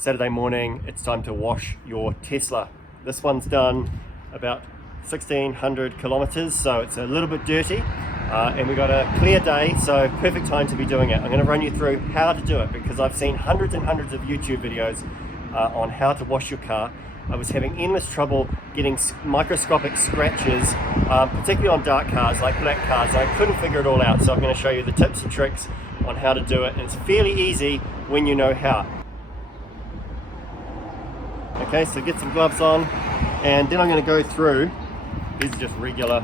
Saturday morning, it's time to wash your Tesla. This one's done about 1,600 kilometers, so it's a little bit dirty, and we got a clear day, so perfect time to be doing it. I'm going to run you through how to do it because I've seen hundreds and hundreds of YouTube videos on how to wash your car. I was having endless trouble getting microscopic scratches, particularly on dark cars like black cars. I couldn't figure it all out, so I'm going to show you the tips and tricks on how to do it, and it's fairly easy when you know how. Okay, so get some gloves on, and then I'm going to go through. These are just regular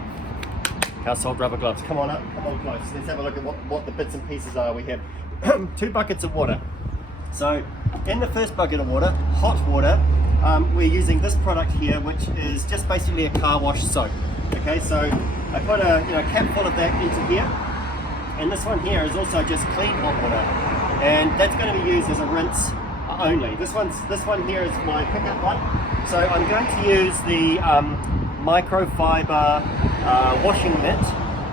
household rubber gloves. Come on up, come on close. Let's have a look at what the bits and pieces are. We have 2 buckets of water. So in the first bucket of water, hot water, we're using this product here, which is just basically a car wash soap. Okay, so I put a cap full of that into here, and this one here is also just clean hot water, and that's going to be used as a rinse only. This one here is my pickup one, so I'm going to use the microfiber washing mitt.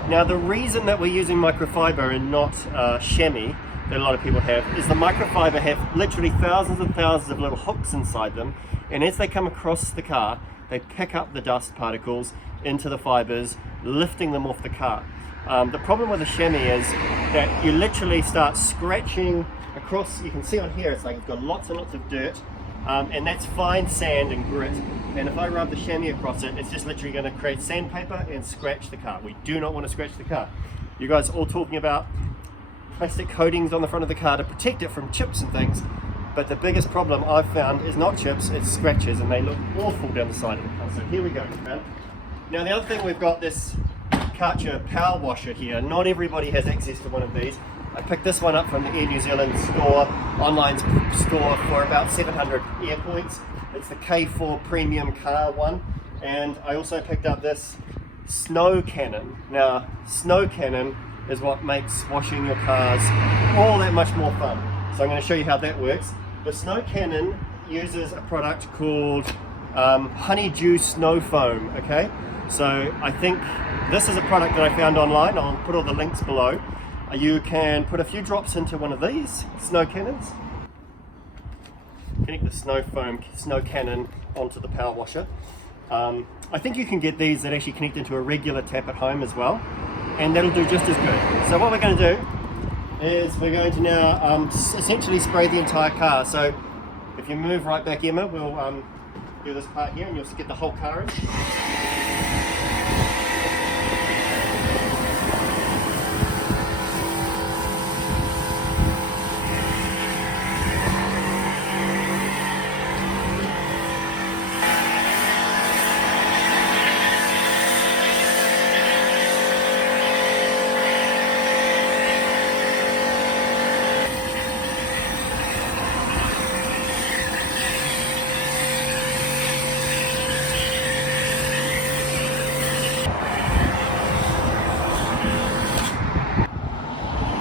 Now the reason that we're using microfiber and not chamois that a lot of people have is the microfiber have literally thousands and thousands of little hooks inside them, and as they come across the car they pick up the dust particles into the fibers, lifting them off the car. The problem with the chamois is that you literally start scratching across. You can see on here it's like it's got lots and lots of dirt, and that's fine sand and grit, and if I rub the chamois across it, it's just literally going to create sandpaper and scratch the car. We do not want to scratch the car. You guys are all talking about plastic coatings on the front of the car to protect it from chips and things, but the biggest problem I've found is not chips, it's scratches, and they look awful down the side of the car. So here we go. Now the other thing, we've got this Karcher Power Washer here. Not everybody has access to one of these. I picked this one up from the Air New Zealand store, online store, for about 700 air points. It's the K4 premium car one, and I also picked up this snow cannon. Now snow cannon is what makes washing your cars all that much more fun. So I'm going to show you how that works. The snow cannon uses a product called Honeydew snow foam. Okay, so I think this is a product that I found online. I'll put all the links below. You can put a few drops into one of these snow cannons, connect the snow cannon onto the power washer. I think you can get these that actually connect into a regular tap at home as well, and that'll do just as good. So what we're going to do is we're going to now essentially spray the entire car. So if you move right back, Emma, we'll do this part here and you'll get the whole car in.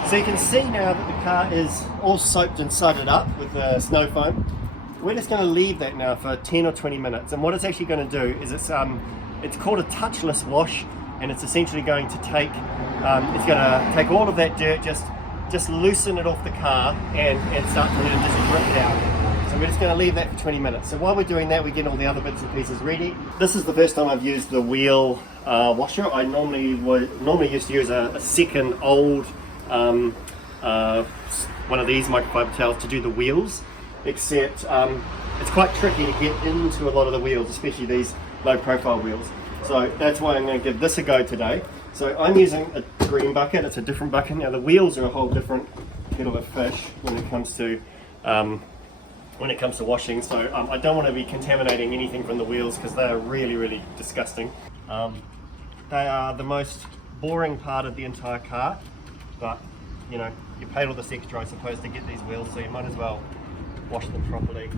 So you can see now that the car is all soaked and sudded up with the snow foam. We're just going to leave that now for 10 or 20 minutes, and what it's actually going to do is it's called a touchless wash, and it's essentially going to take all of that dirt, just loosen it off the car and start to let it just drip down. So we're just going to leave that for 20 minutes. So while we're doing that, we get all the other bits and pieces ready. This is the first time I've used the wheel washer. I normally used to use a second old one of these microfiber towels to do the wheels, except it's quite tricky to get into a lot of the wheels, especially these low profile wheels. So that's why I'm going to give this a go today. So I'm using a green bucket. It's a different bucket. Now the wheels are a whole different kettle of fish when it comes to washing. So I don't want to be contaminating anything from the wheels because they are really, really disgusting. They are the most boring part of the entire car. But you know, you paid all this extra, I suppose, to get these wheels, so you might as well wash them properly.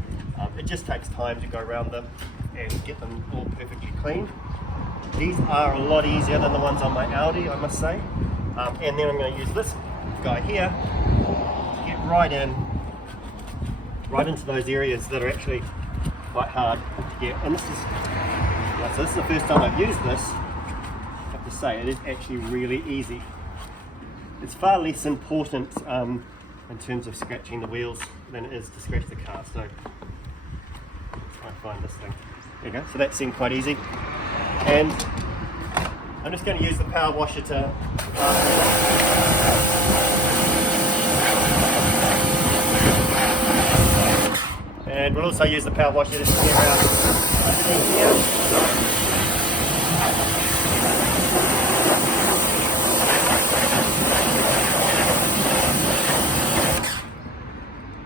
It just takes time to go around them and get them all perfectly clean. These are a lot easier than the ones on my Audi, I must say. And then I'm going to use this guy here to get right into those areas that are actually quite hard to get. And this is the first time I've used this. I have to say, it is actually really easy. It's far less important in terms of scratching the wheels than it is to scratch the car. So let's try and find this thing. There you go. So that seemed quite easy. And I'm just going to use the power washer to and we'll also use the power washer to clear out underneath here.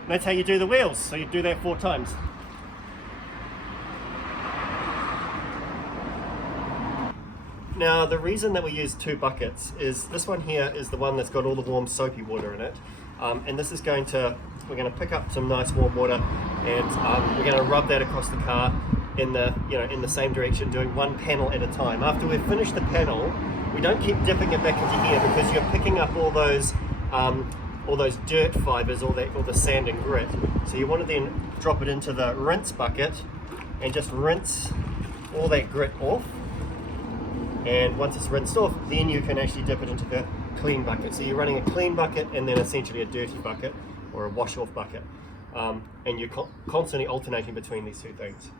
That's how you do the wheels, so you do that 4 times. Now the reason that we use 2 buckets is this one here is the one that's got all the warm soapy water in it, and this is we're going to pick up some nice warm water, and we're going to rub that across the car in the same direction, doing 1 panel at a time. After we've finished the panel, we don't keep dipping it back into here because you're picking up all those dirt fibers, all the sand and grit. So you want to then drop it into the rinse bucket and just rinse all that grit off. And once it's rinsed off, then you can actually dip it into the clean bucket. So you're running a clean bucket and then essentially a dirty bucket or a wash-off bucket. And you're constantly alternating between these 2 things.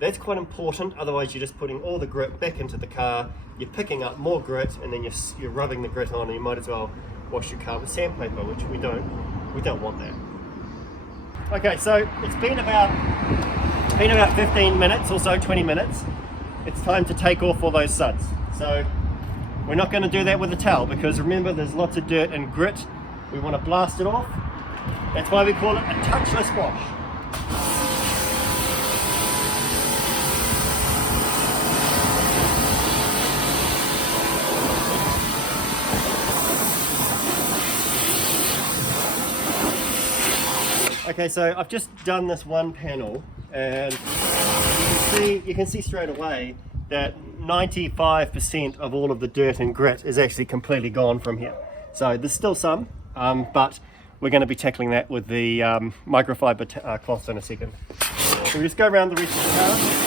That's quite important, otherwise you're just putting all the grit back into the car, you're picking up more grit, and then you're rubbing the grit on, and you might as well wash your car with sandpaper, which we don't want that. Okay, so it's been about 15 minutes or so, 20 minutes. It's time to take off all those suds. So we're not going to do that with a towel because remember there's lots of dirt and grit. We want to blast it off. That's why we call it a touchless wash. Okay, so I've just done this 1 panel, and you can see straight away that 95% of all of the dirt and grit is actually completely gone from here. So there's still some, but we're going to be tackling that with the microfiber cloths in a second. So we just go around the rest of the car.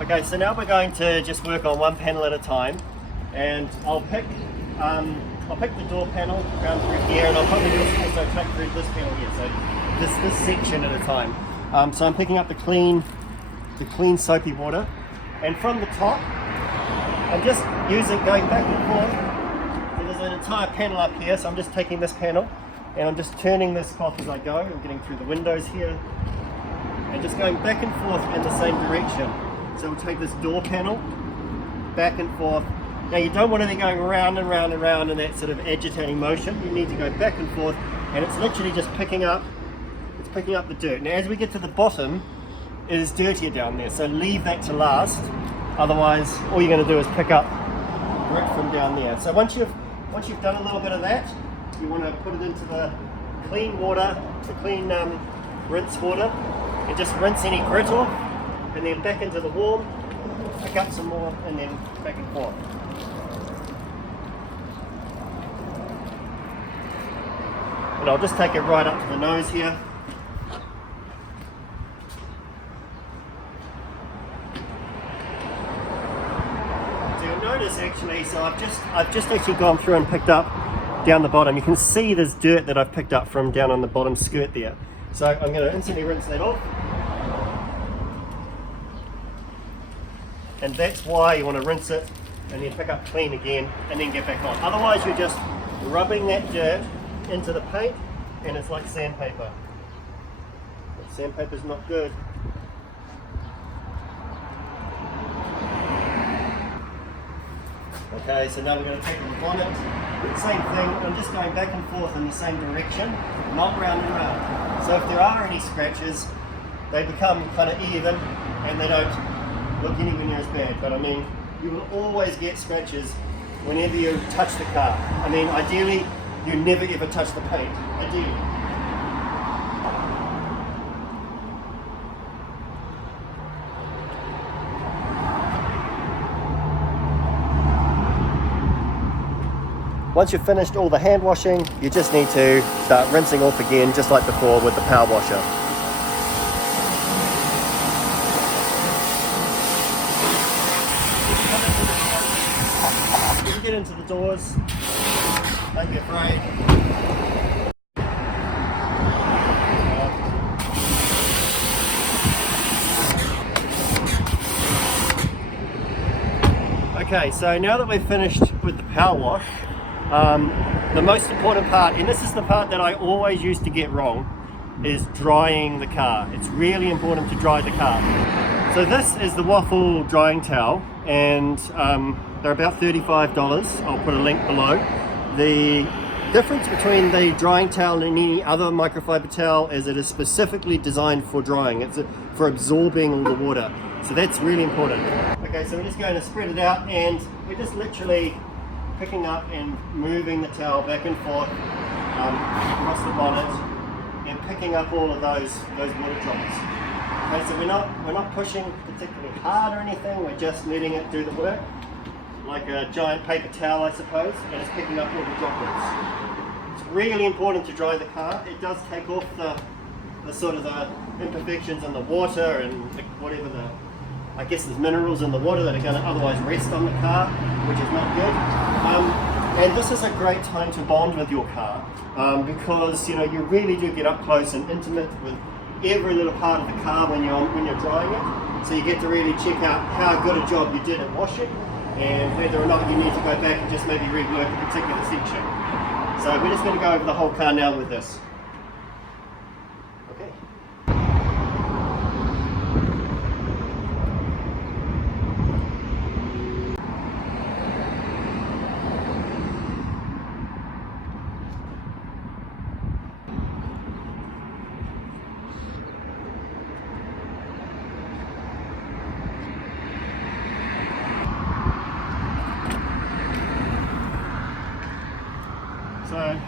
Okay, so now we're going to just work on 1 panel at a time, and I'll pick the door panel around through here, and I'll probably also take through this panel here, so this section at a time. So I'm picking up the clean soapy water, and from the top, I'm just going back and forth. So there's an entire panel up here, so I'm just taking this panel, and I'm just turning this cloth as I go. I'm getting through the windows here, and just going back and forth in the same direction. So we'll take this door panel, back and forth. Now you don't want to be going around and round and round in that sort of agitating motion. You need to go back and forth, and it's literally just picking up the dirt. Now as we get to the bottom, it is dirtier down there, so leave that to last. Otherwise, all you're going to do is pick up grit from down there. So once you've done a little bit of that, you want to put it into the clean water, the clean rinse water, and just rinse any grit off. And then back into the warm, pick up some more, and then back and forth. And I'll just take it right up to the nose here. So you'll notice actually, so I've just actually gone through and picked up down the bottom. You can see there's dirt that I've picked up from down on the bottom skirt there. So I'm going to instantly rinse that off. And that's why you want to rinse it and then pick up clean again and then get back on. Otherwise you're just rubbing that dirt into the paint and it's like sandpaper. But sandpaper's not good. Okay, so now we're going to take the bonnet. Same thing, I'm just going back and forth in the same direction, not round and round. So if there are any scratches, they become kind of even and they don't look anywhere near as bad. But I mean, you will always get scratches whenever you touch the car. I mean, ideally, you never ever touch the paint. Ideally. Once you've finished all the hand washing, you just need to start rinsing off again, just like before with the power washer. You can get into the doors, don't be afraid. Okay, so now that we've finished with the power wash, the most important part, and this is the part that I always used to get wrong, is drying the car. It's really important to dry the car. So this is the waffle drying towel, and they're about $35. I'll put a link below. The difference between the drying towel and any other microfiber towel is it is specifically designed for drying. It's for absorbing all the water. So that's really important. Okay, so we're just going to spread it out, and we're just literally picking up and moving the towel back and forth across the bonnet and picking up all of those water drops. Okay, so we're not pushing particularly hard or anything, we're just letting it do the work, like a giant paper towel I suppose, and it's picking up all the droplets. It's really important to dry the car. It does take off the sort of the imperfections in the water and whatever I guess there's minerals in the water that are going to otherwise rest on the car, which is not good. And this is a great time to bond with your car because you really do get up close and intimate with every little part of the car when you're drying it. So you get to really check out how good a job you did at washing and whether or not you need to go back and just maybe rework a particular section. So we're just going to go over the whole car now with this. Okay. So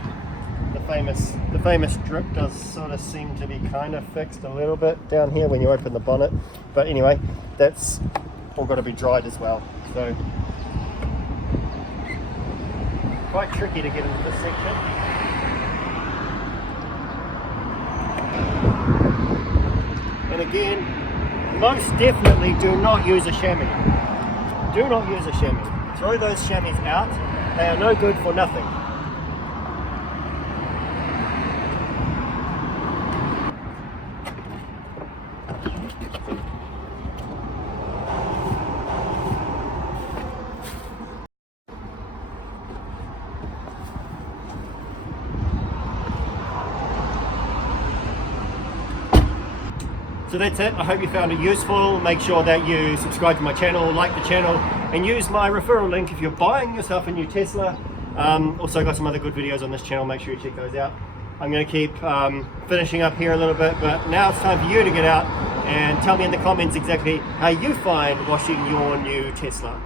the famous drip does sort of seem to be kind of fixed a little bit down here when you open the bonnet, but anyway, that's all got to be dried as well. So quite tricky to get into this section. And again, most definitely do not use a chamois. Do not use a chamois. Throw those chamois out. They are no good for nothing. So that's it. I hope you found it useful. Make sure that you subscribe to my channel, like the channel, and use my referral link if you're buying yourself a new Tesla. Also got some other good videos on this channel. Make sure you check those out. I'm going to keep finishing up here a little bit, but now it's time for you to get out and tell me in the comments exactly how you find washing your new Tesla.